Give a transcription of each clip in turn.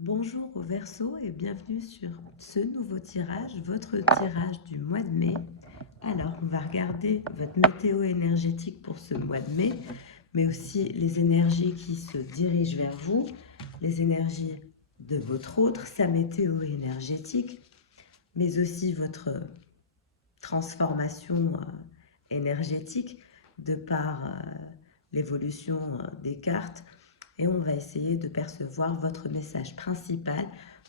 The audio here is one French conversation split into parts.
Bonjour au Verseau et bienvenue sur ce nouveau tirage, votre tirage du mois de mai. Alors, on va regarder votre météo énergétique pour ce mois de mai, mais aussi les énergies qui se dirigent vers vous, les énergies de votre autre, sa météo énergétique, mais aussi votre transformation énergétique de par l'évolution des cartes. Et on va essayer de percevoir votre message principal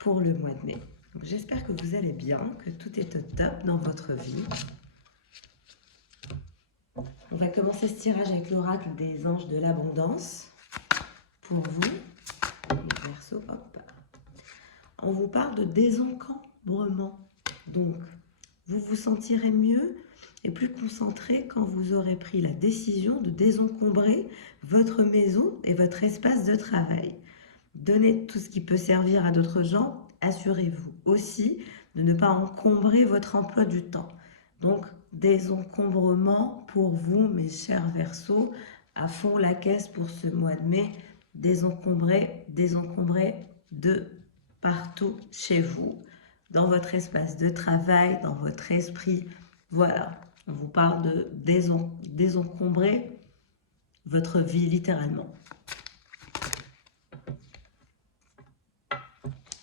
pour le mois de mai. J'espère que vous allez bien, que tout est au top dans votre vie. On va commencer ce tirage avec l'oracle des anges de l'abondance. Pour vous, les Verseaux, hop. On vous parle de désencombrement. Donc, vous vous sentirez mieux et plus concentré quand vous aurez pris la décision de désencombrer votre maison et votre espace de travail. Donnez tout ce qui peut servir à d'autres gens. Assurez-vous aussi de ne pas encombrer votre emploi du temps. Donc, désencombrement pour vous, mes chers Verseaux, à fond la caisse pour ce mois de mai. Désencombrer de partout chez vous, dans votre espace de travail, dans votre esprit. Voilà, on vous parle de désencombrer votre vie littéralement.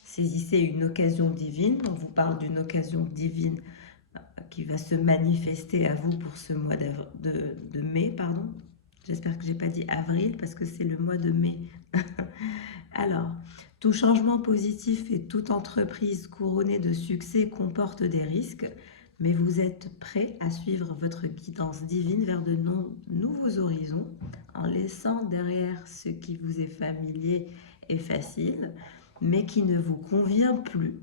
Saisissez une occasion divine. On vous parle d'une occasion divine qui va se manifester à vous pour ce mois de mai. Pardon. J'espère que je n'ai pas dit avril parce que c'est le mois de mai. Alors, tout changement positif et toute entreprise couronnée de succès comporte des risques, mais vous êtes prêt à suivre votre guidance divine vers de nouveaux horizons en laissant derrière ce qui vous est familier et facile, mais qui ne vous convient plus.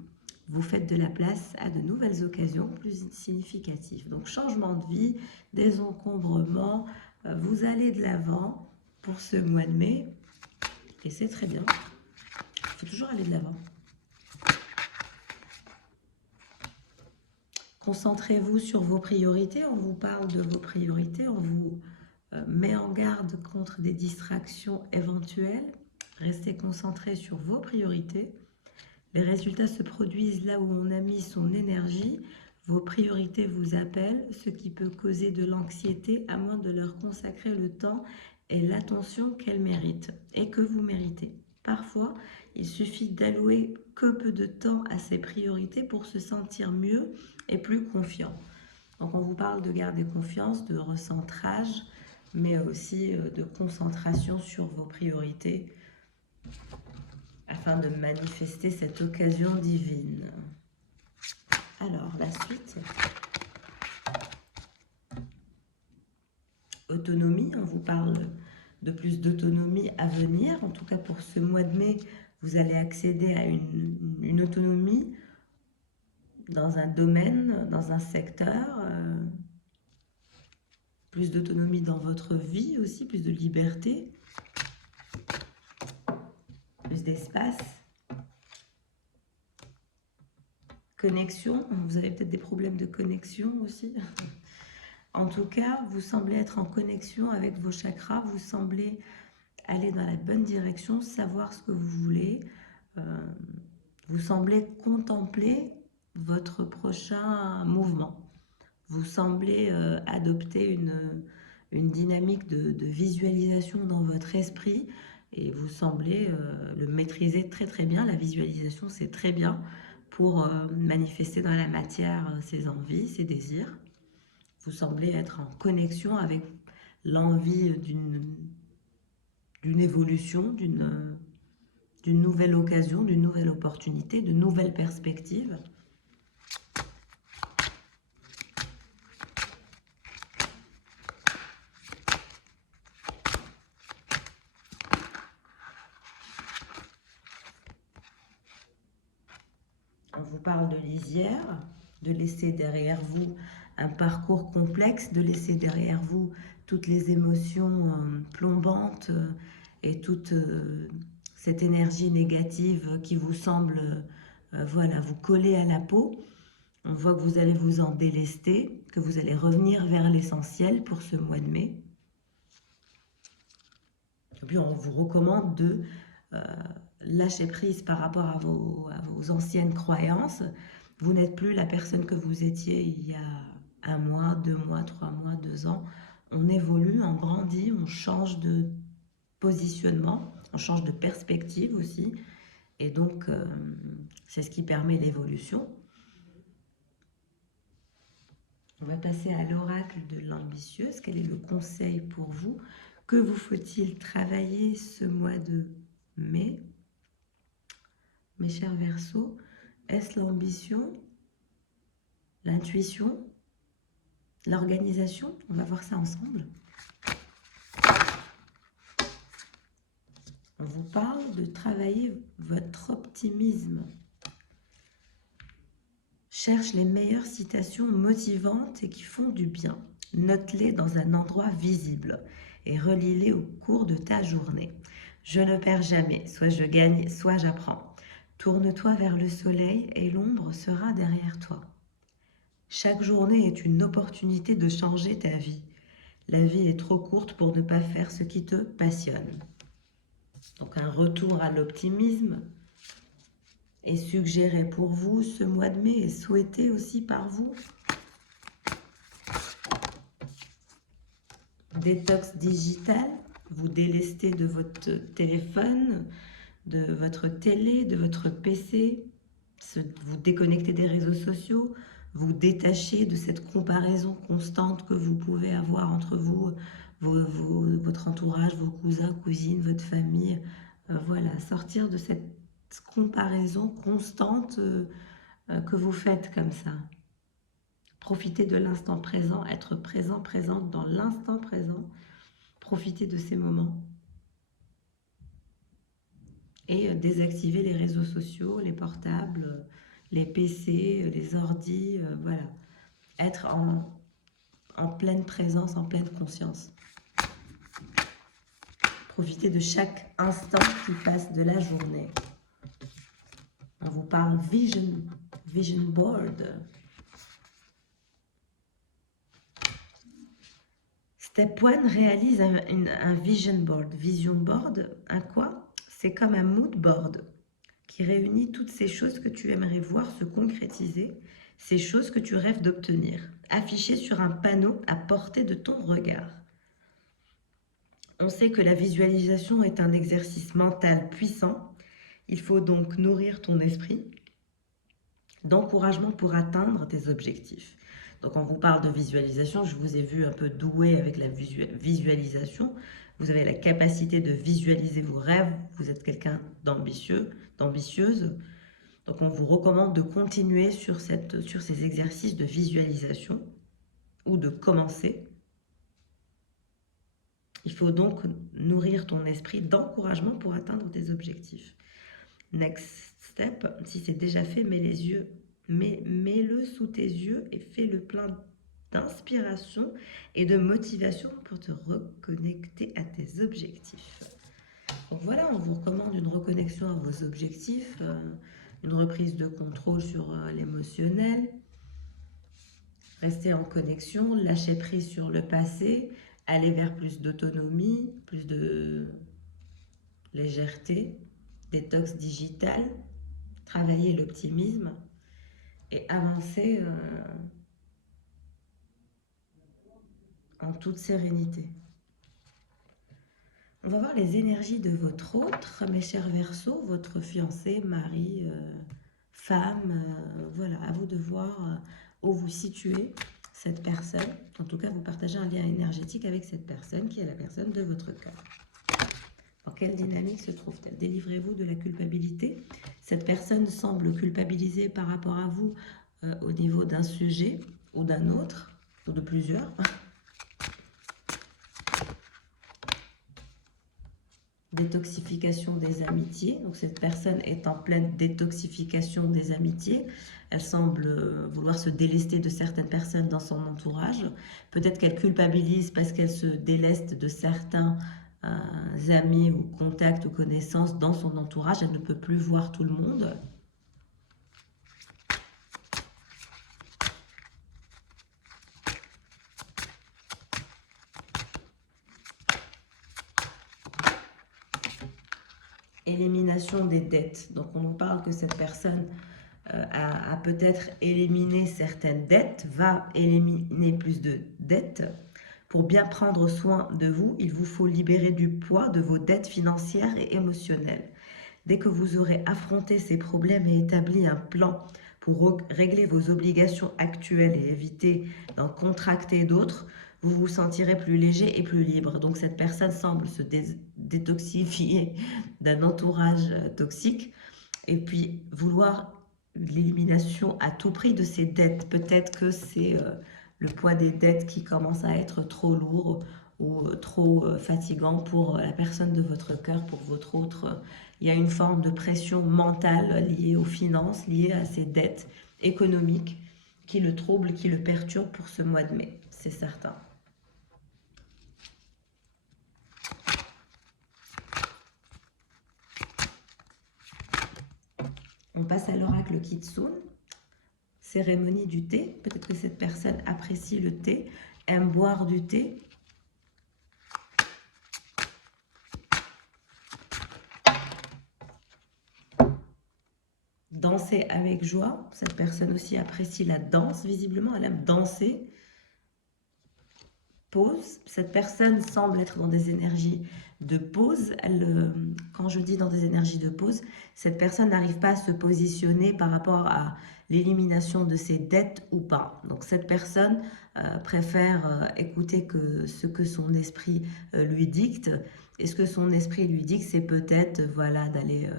Vous faites de la place à de nouvelles occasions plus significatives. Donc, changement de vie, désencombrement, vous allez de l'avant pour ce mois de mai et c'est très bien. Il faut toujours aller de l'avant. Concentrez-vous sur vos priorités. On vous parle de vos priorités. On vous met en garde contre des distractions éventuelles. Restez concentré sur vos priorités. Les résultats se produisent là où on a mis son énergie. Vos priorités vous appellent, ce qui peut causer de l'anxiété à moins de leur consacrer le temps et l'attention qu'elles méritent et que vous méritez. Parfois, il suffit d'allouer que peu de temps à ces priorités pour se sentir mieux et plus confiant. Donc on vous parle de garder confiance, de recentrage, mais aussi de concentration sur vos priorités afin de manifester cette occasion divine. Alors, la suite. Autonomie, on vous parle de plus d'autonomie à venir. En tout cas, pour ce mois de mai, vous allez accéder à une autonomie dans un domaine, dans un secteur. Plus d'autonomie dans votre vie aussi, plus de liberté, plus d'espace. Connexion, vous avez peut-être des problèmes de connexion aussi. En tout cas, vous semblez être en connexion avec vos chakras, vous semblez aller dans la bonne direction, savoir ce que vous voulez. Vous semblez contempler votre prochain mouvement. Vous semblez adopter une dynamique de visualisation dans votre esprit et vous semblez le maîtriser très très bien. La visualisation, c'est très bien pour manifester dans la matière ses envies, ses désirs. Vous semblez être en connexion avec l'envie d'une évolution, d'une nouvelle occasion, d'une nouvelle opportunité, de nouvelles perspectives. On vous parle de lisière, de laisser derrière vous un parcours complexe, de laisser derrière vous toutes les émotions plombantes et toute cette énergie négative qui vous semble voilà, vous coller à la peau. On voit que vous allez vous en délester, que vous allez revenir vers l'essentiel pour ce mois de mai. Et puis on vous recommande de lâcher prise par rapport à vos anciennes croyances. Vous n'êtes plus la personne que vous étiez il y a 1 mois, 2 mois, 3 mois, 2 ans. On évolue, on grandit, on change de positionnement, on change de perspective aussi. Et donc, c'est ce qui permet l'évolution. On va passer à l'oracle de l'ambitieuse. Quel est le conseil pour vous? Que vous faut-il travailler ce mois de mai? Mes chers Verseaux, est-ce l'ambition, l'intuition, l'organisation? On va voir ça ensemble. On vous parle de travailler votre optimisme. Cherche les meilleures citations motivantes et qui font du bien. Note-les dans un endroit visible et relis-les au cours de ta journée. Je ne perds jamais, soit je gagne, soit j'apprends. Tourne-toi vers le soleil et l'ombre sera derrière toi. Chaque journée est une opportunité de changer ta vie. La vie est trop courte pour ne pas faire ce qui te passionne. Donc un retour à l'optimisme est suggéré pour vous ce mois de mai et souhaité aussi par vous. Détox digital, vous délestez de votre téléphone, de votre télé, de votre PC, vous déconnectez des réseaux sociaux, vous détachez de cette comparaison constante que vous pouvez avoir entre vous, votre entourage, vos cousins, cousines, votre famille. Voilà, sortir de cette comparaison constante que vous faites comme ça. Profitez de l'instant présent, être présent, présente dans l'instant présent. Profitez de ces moments. Et désactiver les réseaux sociaux, les portables, les PC, les ordis, voilà. Être en pleine présence, en pleine conscience. Profitez de chaque instant qui passe de la journée. On vous parle vision board. Step 1, réalise un vision board. Vision board, un quoi? C'est comme un mood board qui réunit toutes ces choses que tu aimerais voir se concrétiser, ces choses que tu rêves d'obtenir, affichées sur un panneau à portée de ton regard. On sait que la visualisation est un exercice mental puissant. Il faut donc nourrir ton esprit d'encouragement pour atteindre tes objectifs. Donc on vous parle de visualisation, je vous ai vu un peu doué avec la visualisation. Vous avez la capacité de visualiser vos rêves, vous êtes quelqu'un d'ambitieux, d'ambitieuse. Donc on vous recommande de continuer sur ces exercices de visualisation ou de commencer. Il faut donc nourrir ton esprit d'encouragement pour atteindre tes objectifs. Next step, si c'est déjà fait, mets-le sous tes yeux et fais-le plein d'inspiration et de motivation pour te reconnecter à tes objectifs. Donc voilà, on vous recommande une reconnexion à vos objectifs, une reprise de contrôle sur l'émotionnel, rester en connexion, lâcher prise sur le passé, aller vers plus d'autonomie, plus de légèreté, détox digital, travailler l'optimisme et avancer en toute sérénité. On va voir les énergies de votre autre, mes chers Verseaux, votre fiancé, mari, femme, voilà, à vous de voir où vous situez cette personne. En tout cas, vous partagez un lien énergétique avec cette personne qui est la personne de votre cœur. Dans quelle dynamique se trouve-t-elle? Délivrez-vous de la culpabilité. Cette personne semble culpabilisée par rapport à vous au niveau d'un sujet ou d'un autre, ou de plusieurs. Détoxification des amitiés. Donc cette personne est en pleine détoxification des amitiés. Elle semble vouloir se délester de certaines personnes dans son entourage. Peut-être qu'elle culpabilise parce qu'elle se déleste de certains amis ou contacts ou connaissances dans son entourage. Elle ne peut plus voir tout le monde. Et élimination des dettes. Donc on nous parle que cette personne a peut-être éliminé certaines dettes, va éliminer plus de dettes. Pour bien prendre soin de vous, il vous faut libérer du poids de vos dettes financières et émotionnelles. Dès que vous aurez affronté ces problèmes et établi un plan pour régler vos obligations actuelles et éviter d'en contracter d'autres, vous vous sentirez plus léger et plus libre. Donc cette personne semble se détoxifier d'un entourage toxique et puis vouloir l'élimination à tout prix de ses dettes. Peut-être que c'est le poids des dettes qui commence à être trop lourd ou trop fatigant pour la personne de votre cœur, pour votre autre. Il y a une forme de pression mentale liée aux finances, liée à ces dettes économiques qui le troublent, qui le perturbent pour ce mois de mai, c'est certain. On passe à l'oracle Kitsune, cérémonie du thé. Peut-être que cette personne apprécie le thé, aime boire du thé. Danser avec joie. Cette personne aussi apprécie la danse, visiblement. Elle aime danser. Pause. Cette personne semble être dans des énergies de pause. Quand je dis dans des énergies de pause, cette personne n'arrive pas à se positionner par rapport à l'élimination de ses dettes ou pas. Donc cette personne préfère écouter ce que son esprit lui dicte. Et ce que son esprit lui dicte, c'est peut-être voilà, d'aller...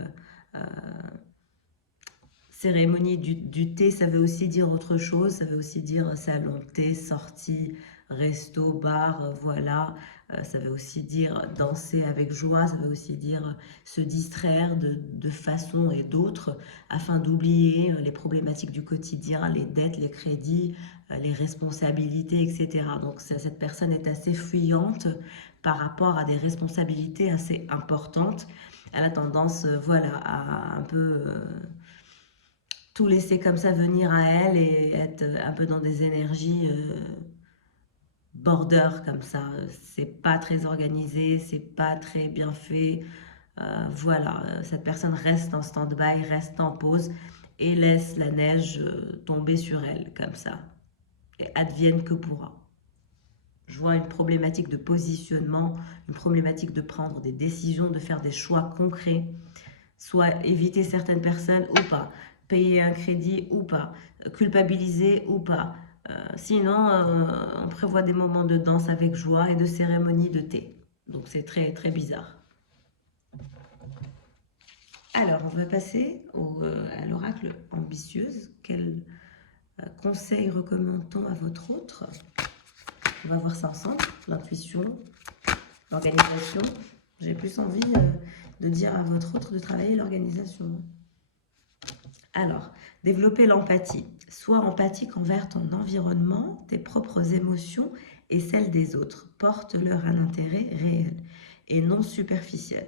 cérémonie du thé, ça veut aussi dire autre chose. Ça veut aussi dire salon de thé, sortie, resto, bar, voilà. Ça veut aussi dire danser avec joie. Ça veut aussi dire se distraire de façon et d'autres afin d'oublier les problématiques du quotidien, les dettes, les crédits, les responsabilités, etc. Donc cette personne est assez fuyante par rapport à des responsabilités assez importantes. Elle a tendance, voilà, à un peu... tout laisser comme ça venir à elle et être un peu dans des énergies border comme ça. C'est pas très organisé, c'est pas très bien fait. Voilà, cette personne reste en stand-by, reste en pause et laisse la neige tomber sur elle comme ça. Et advienne que pourra. Je vois une problématique de positionnement, une problématique de prendre des décisions, de faire des choix concrets, soit éviter certaines personnes ou pas, payer un crédit ou pas, culpabiliser ou pas. Sinon, on prévoit des moments de danse avec joie et de cérémonie de thé. Donc c'est très très bizarre. Alors, on va passer à l'oracle ambitieuse. Quel conseil recommande-t-on à votre autre? On va voir ça ensemble. L'intuition, l'organisation. J'ai plus envie de dire à votre autre de travailler l'organisation. Alors, développer l'empathie. Sois empathique envers ton environnement, tes propres émotions et celles des autres. Porte-leur un intérêt réel et non superficiel.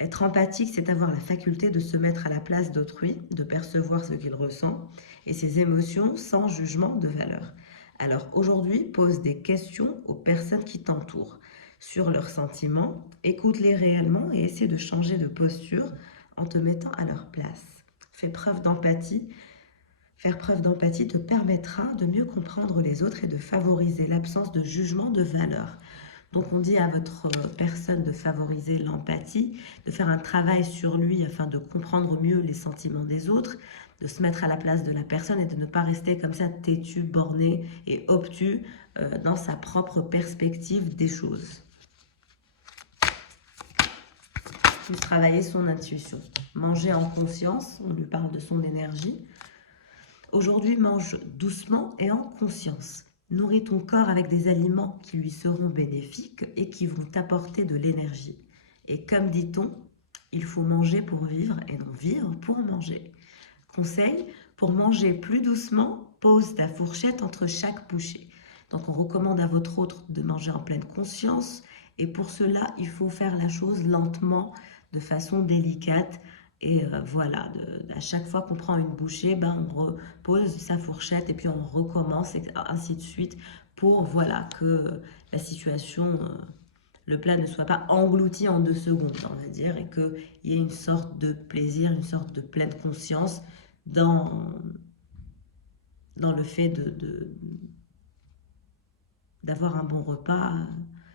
Être empathique, c'est avoir la faculté de se mettre à la place d'autrui, de percevoir ce qu'il ressent et ses émotions sans jugement de valeur. Alors aujourd'hui, pose des questions aux personnes qui t'entourent sur leurs sentiments, écoute-les réellement et essaie de changer de posture en te mettant à leur place. Fais preuve d'empathie. Faire preuve d'empathie te permettra de mieux comprendre les autres et de favoriser l'absence de jugement de valeur. Donc on dit à votre personne de favoriser l'empathie, de faire un travail sur lui afin de comprendre mieux les sentiments des autres, de se mettre à la place de la personne et de ne pas rester comme ça têtu, borné et obtus dans sa propre perspective des choses. Plus travailler son intuition. Manger en conscience, on lui parle de son énergie. Aujourd'hui, mange doucement et en conscience. Nourris ton corps avec des aliments qui lui seront bénéfiques et qui vont t'apporter de l'énergie. Et comme dit-on, il faut manger pour vivre et non vivre pour manger. Conseil, pour manger plus doucement, pose ta fourchette entre chaque bouchée. Donc on recommande à votre autre de manger en pleine conscience et pour cela, il faut faire la chose lentement, de façon délicate. Et voilà, à chaque fois qu'on prend une bouchée, ben, on repose sa fourchette et puis on recommence et ainsi de suite pour voilà, que la situation, le plat ne soit pas englouti en 2 secondes, on va dire, et qu'il y ait une sorte de plaisir, une sorte de pleine conscience dans le fait d'avoir un bon repas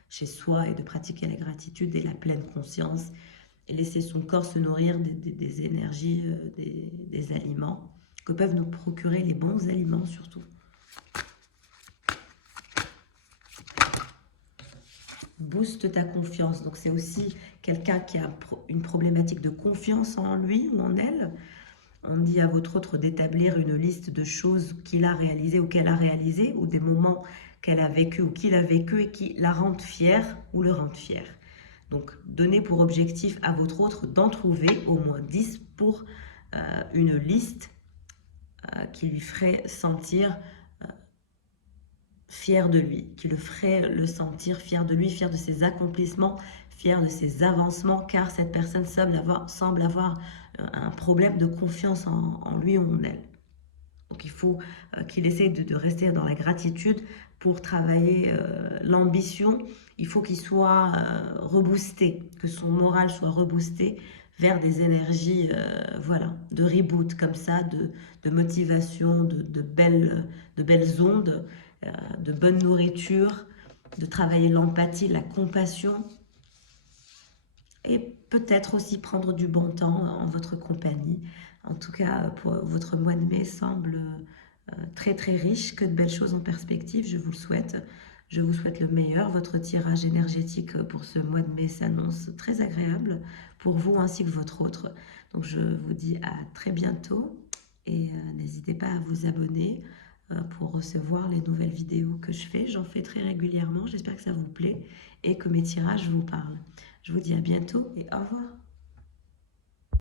chez soi et de pratiquer la gratitude et la pleine conscience et laisser son corps se nourrir des énergies, des aliments que peuvent nous procurer les bons aliments surtout. Booste ta confiance. Donc c'est aussi quelqu'un qui a une problématique de confiance en lui ou en elle. On dit à votre autre d'établir une liste de choses qu'il a réalisées ou qu'elle a réalisées, ou des moments qu'elle a vécu ou qu'il a vécu et qui la rendent fière ou le rendent fier. Donc donnez pour objectif à votre autre d'en trouver au moins 10 pour une liste qui lui ferait sentir fier de lui, qui le ferait le sentir fier de lui, fier de ses accomplissements, fier de ses avancements, car cette personne semble avoir un problème de confiance en lui ou en elle. Donc il faut qu'il essaie de rester dans la gratitude pour travailler l'ambition. Il faut qu'il soit reboosté, que son moral soit reboosté vers des énergies voilà, de reboot comme ça, de motivation, de belles ondes, de bonne nourriture, de travailler l'empathie, la compassion et peut-être aussi prendre du bon temps en votre compagnie. En tout cas, pour votre mois de mai semble très très riche, que de belles choses en perspective, je vous le souhaite. Je vous souhaite le meilleur. Votre tirage énergétique pour ce mois de mai s'annonce très agréable pour vous ainsi que votre autre. Donc je vous dis à très bientôt et n'hésitez pas à vous abonner pour recevoir les nouvelles vidéos que je fais. J'en fais très régulièrement, j'espère que ça vous plaît et que mes tirages vous parlent. Je vous dis à bientôt et au revoir.